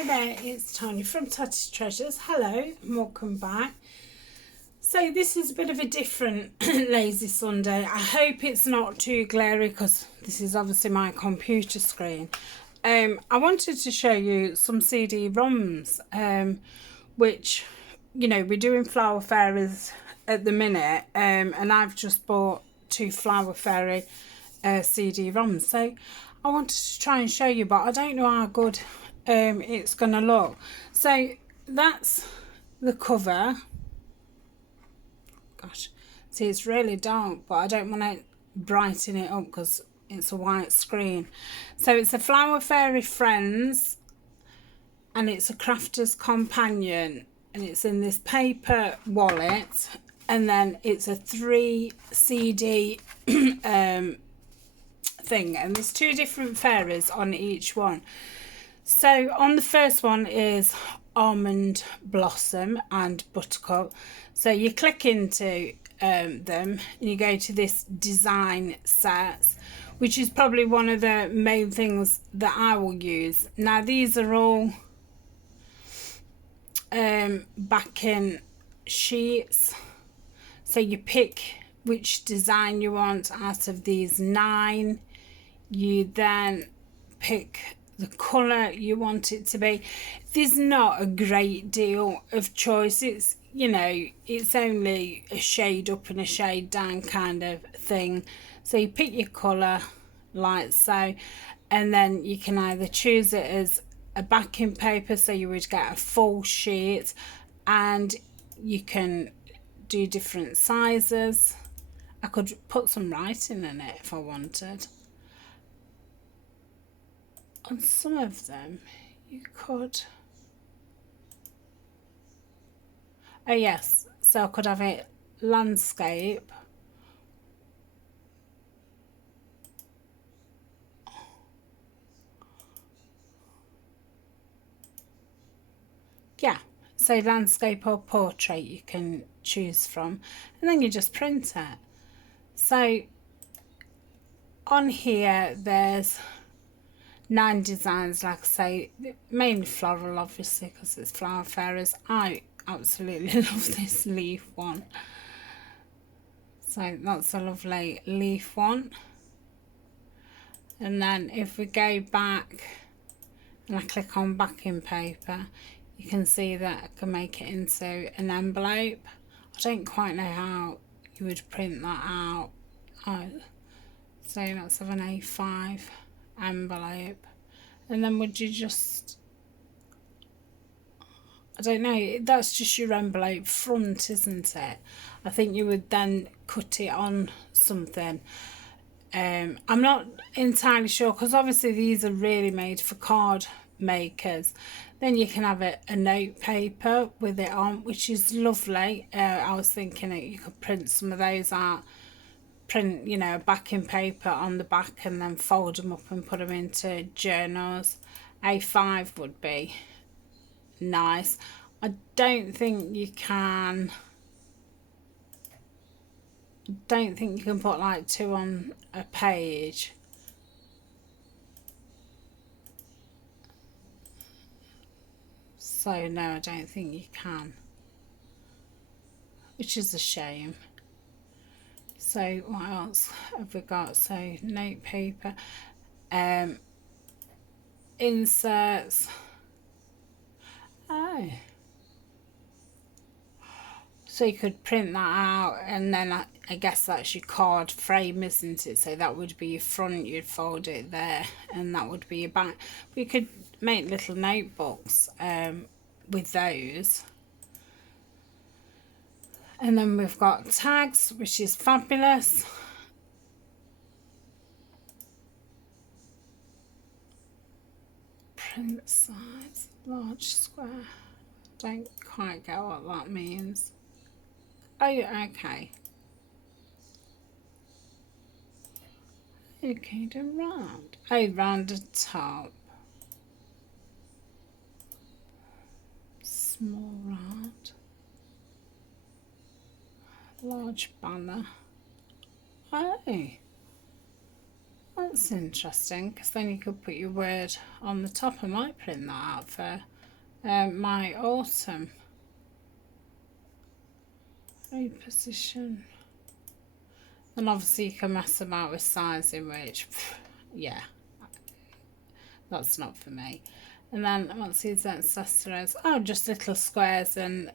Hi there, it's Tania from Tatty Treasures. Hello and welcome back. So this is a bit of a different lazy Sunday. I hope it's not too glary because this is obviously my computer screen. I wanted to show you some CD-ROMs, which, you know, we're doing Flower Fairies at the minute, and I've just bought 2 Flower Fairy CD-ROMs. So I wanted to try and show you, but I don't know how good it's gonna look. So that's the cover. Gosh, see, it's really dark, but I don't want to brighten it up because it's a white screen. So it's a Flower Fairy Friends, and it's a crafter's companion, and it's in this paper wallet, and then it's a 3 CD thing, and there's 2 different fairies on each one. So on the first one is Almond Blossom and Buttercup. So you click into them and you go to this design sets, which is probably one of the main things that I will use. Now these are all backing sheets, so you pick which design you want out of these 9. You then pick the colour you want it to be. There's not a great deal of choice. It's, you know, it's only a shade up and a shade down kind of thing. So you pick your colour like so, and then you can either choose it as a backing paper, so you would get a full sheet, and you can do different sizes. I could put some writing in it if I wanted. On some of them you could, oh yes, so I could have it landscape, yeah, so landscape or portrait you can choose from, and then you just print it. So on here there's 9 designs, like I say, mainly floral obviously because it's Flower Fairies. I absolutely love this leaf one, so that's a lovely leaf one. And then if we go back and I click on backing paper, you can see that I can make it into an envelope. I don't quite know how you would print that out. So let's have an A5 envelope, and then would you just, I don't know, that's just your envelope front, isn't it? I think you would then cut it on something. I'm not entirely sure because obviously these are really made for card makers. Then you can have a note paper with it on, which is lovely. I was thinking that you could print some of those out, print, you know, backing paper on the back and then fold them up and put them into journals. A5 would be nice. I don't think you can put like 2 on a page. So no, I don't think you can, which is a shame. So what else have we got? So note paper, inserts. Oh, so you could print that out, and then I guess that's your card frame, isn't it? So that would be your front, you'd fold it there, and that would be your back. We could make little notebooks with those. And then we've got tags, which is fabulous. Print size, large square. Don't quite get what that means. Oh, okay. Okay, the round. Oh, rounded top. Small round. Large banner. Oh, That's interesting, because then you could put your word on the top. I might print that out for my autumn. Reposition. And obviously you can mess about with sizing, which, yeah, that's not for me. And then what's these accessories? Oh, just little squares and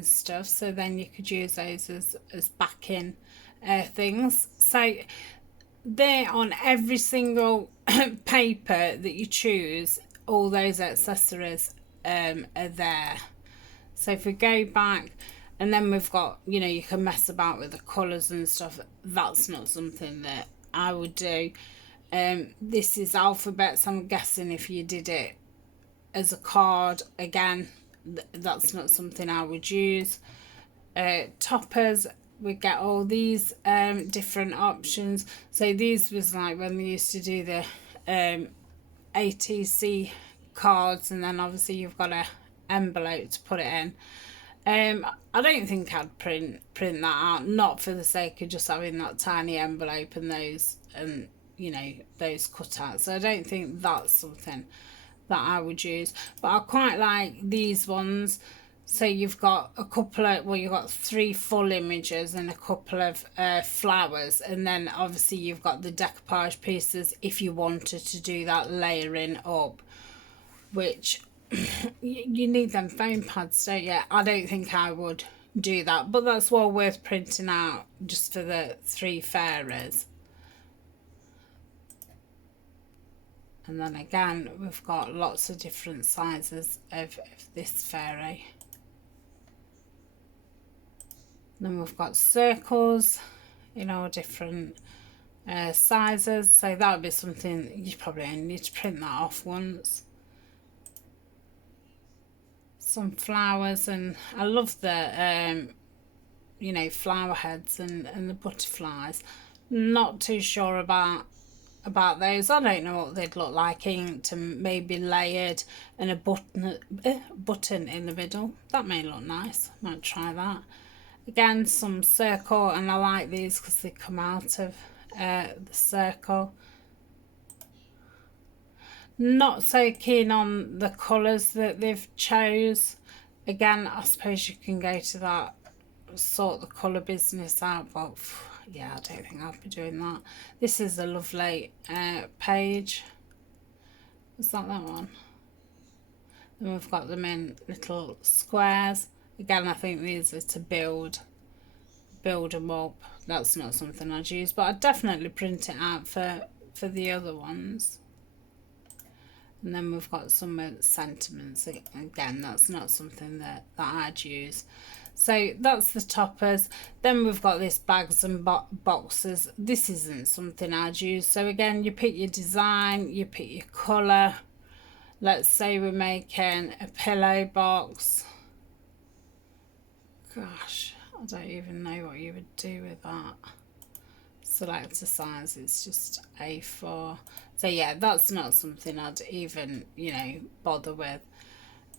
stuff. So then you could use those as backing things. So they're on every single paper that you choose. All those accessories are there. So if we go back, and then we've got, you know, you can mess about with the colours and stuff. That's not something that I would do. This is alphabets. I'm guessing if you did it as a card, again, that's not something I would use. Toppers, we get all these different options. So these was like when we used to do the ATC cards, and then obviously you've got a envelope to put it in. I don't think I'd print that out, not for the sake of just having that tiny envelope and those, you know, those cutouts. So I don't think that's something that I would use. But I quite like these ones. So you've got a couple of, well, you've got 3 full images and a couple of flowers, and then obviously you've got the decoupage pieces if you wanted to do that layering up, which you need them foam pads, don't you? I don't think I would do that, but that's well worth printing out just for the 3 fairies. And then again, we've got lots of different sizes of this fairy. Then we've got circles in all different sizes, so that would be something you probably only need to print that off once. Some flowers, and I love the you know, flower heads and the butterflies. Not too sure about those. I don't know what they'd look like inked and maybe layered, and a button in the middle. That may look nice. Might try that. Again, some circle, and I like these because they come out of the circle. Not so keen on the colours that they've chose. Again, I suppose you can go to that, sort the colour business out, but yeah, I don't think I'll be doing that. This is a lovely page. Is that one? And we've got them in little squares. Again, I think these are to build them up. That's not something I'd use, but I'd definitely print it out for the other ones. And then we've got some sentiments. Again, that's not something that I'd use. So that's the toppers. Then we've got this bags and boxes. This isn't something I'd use. So again, you pick your design, you pick your colour. Let's say we're making a pillow box. Gosh, I don't even know what you would do with that. Select a size, it's just A4. So yeah, that's not something I'd even, you know, bother with.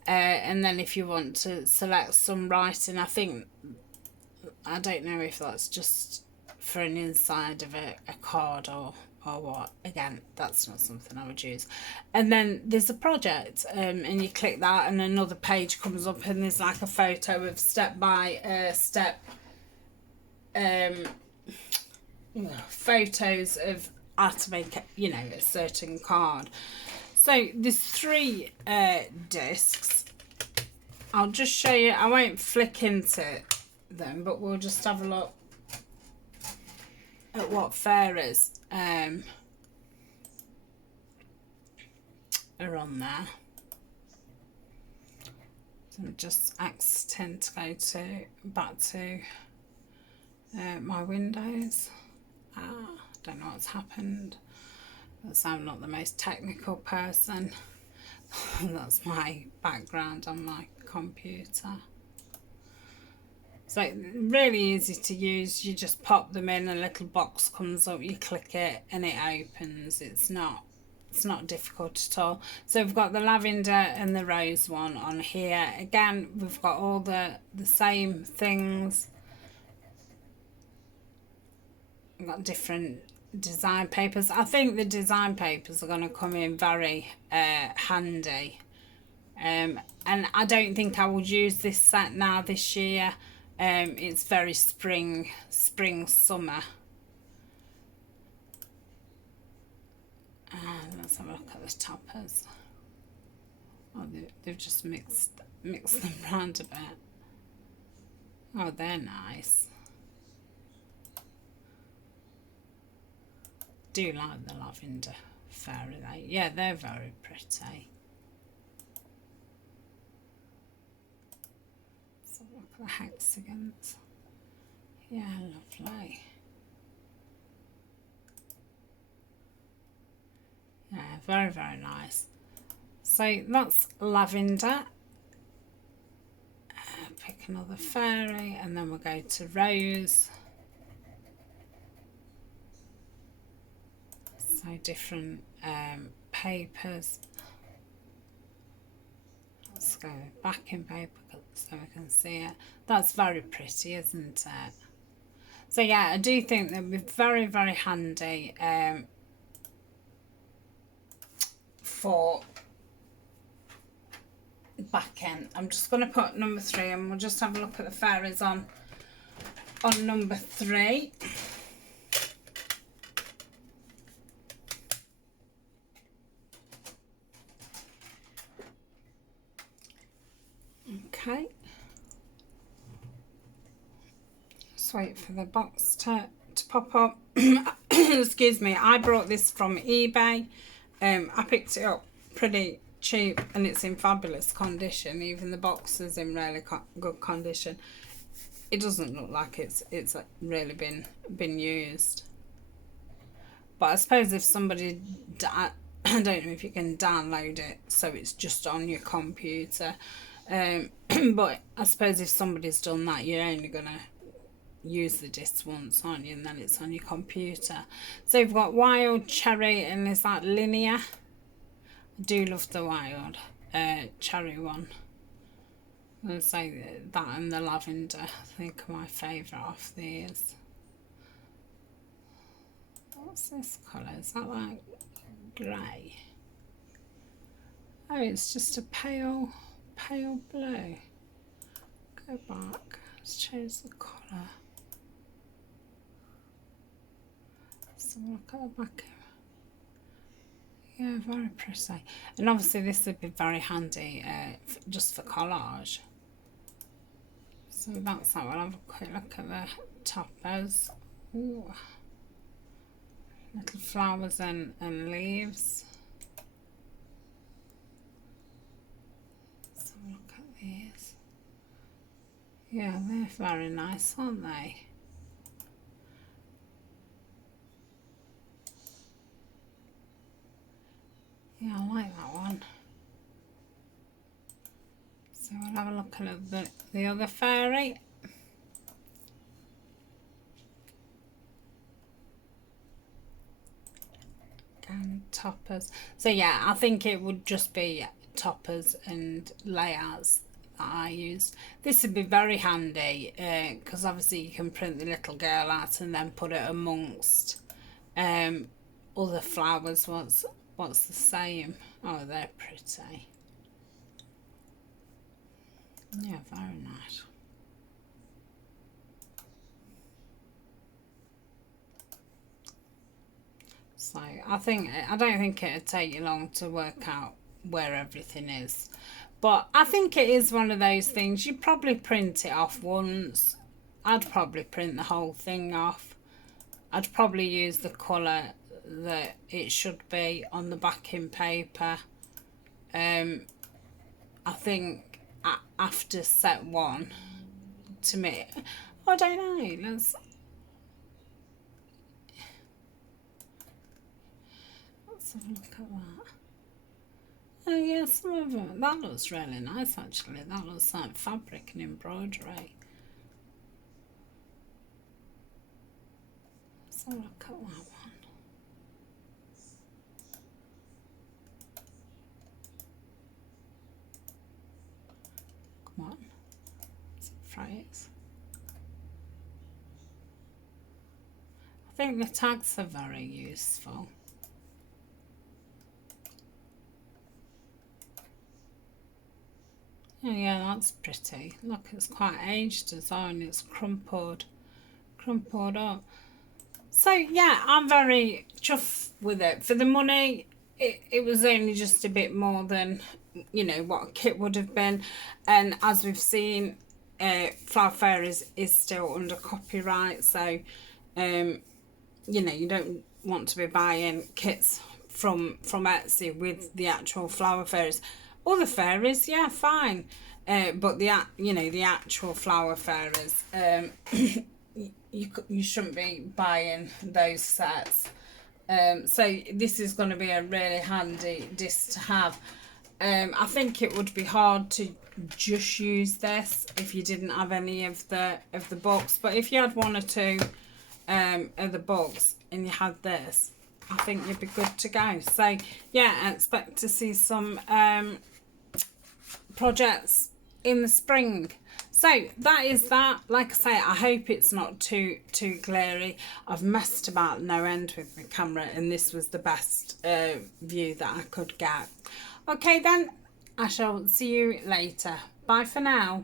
And then if you want to select some writing, I don't know if that's just for an inside of a card or what. Again, that's not something I would use. And then there's a project, and you click that and another page comes up, and there's like a photo of step by step photos of how to make, you know, a certain card. So there's 3 discs. I'll just show you. I won't flick into them, but we'll just have a look at what fairies are on there. So I just tend to go back to my windows. Don't know what's happened. I'm not the most technical person. That's my background on my computer. So really easy to use. You just pop them in, a little box comes up, you click it and it opens. It's not difficult at all. So we've got the lavender and the rose one on here. Again, we've got all the same things. We've got different design papers. I think the design papers are going to come in very handy. And I don't think I would use this set now this year. It's very spring, summer. Let's have a look at the toppers. Oh, they've just mixed them round a bit. Oh, they're nice. Do like the lavender fairy. Yeah, they're very pretty. So look at the hexagons. Yeah, lovely. Yeah, very, very nice. So that's lavender. Pick another fairy, and then we'll go to rose. So different papers. Let's go backing paper so we can see it. That's very pretty, isn't it? So yeah, I do think they'll be very, very handy for back end. I'm just going to put number 3, and we'll just have a look at the fairies on number 3. Okay. Just wait for the box to pop up. Excuse me, I brought this from eBay. I picked it up pretty cheap, and it's in fabulous condition. Even the box is in really good condition. It doesn't look like it's really been used. But I suppose if somebody, I don't know if you can download it so it's just on your computer. But I suppose if somebody's done that, you're only gonna use the disc once, aren't you? And then it's on your computer. So you've got wild cherry, and is that linear? I do love the wild cherry one. I'm going to say that and the lavender, I think, are my favourite of these. What's this colour? Is that like grey? Oh, it's just a pale blue. Go back. Let's change the colour. Let's have a look at the back. Yeah, very pretty. And obviously this would be very handy just for collage. So that's how. We'll have a quick look at the toppers. Ooh. Little flowers and leaves. Let's have a look at these. Yeah, they're very nice, aren't they? Yeah, I like that one. So we'll have a look at the other fairy. Again, toppers. So yeah, I think it would just be toppers and layouts that I used. This would be very handy because obviously you can print the little girl out and then put it amongst other flowers. What's the same? Oh, they're pretty. Yeah, very nice. So I don't think it'd take you long to work out where everything is, but I think it is one of those things you probably print it off once. I'd probably print the whole thing off. I'd probably use the colour that it should be on the backing paper. I think after set 1, to me, I don't know, let's have a look at that. Oh yeah, some of them, that looks really nice actually. That looks like fabric and embroidery. Let's have a look at that one. Come on, it's a phrase. I think the tags are very useful. Oh yeah, that's pretty. Look, it's quite aged as well, and it's crumpled up. So yeah, I'm very chuffed with it. For the money, it was only just a bit more than, you know, what a kit would have been. And as we've seen, Flower Fairies is still under copyright, so you know, you don't want to be buying kits from Etsy with the actual Flower Fairies. Other fairies, yeah, fine, but the actual Flower Fairies, you shouldn't be buying those sets. So this is going to be a really handy disc to have. I think it would be hard to just use this if you didn't have any of the books, but if you had one or two of the books and you had this, I think you'd be good to go. So yeah, I expect to see some projects in the spring. So that is that. Like I say, I hope it's not too glary. I've messed about no end with my camera, and this was the best view that I could get. Okay then, I shall see you later. Bye for now.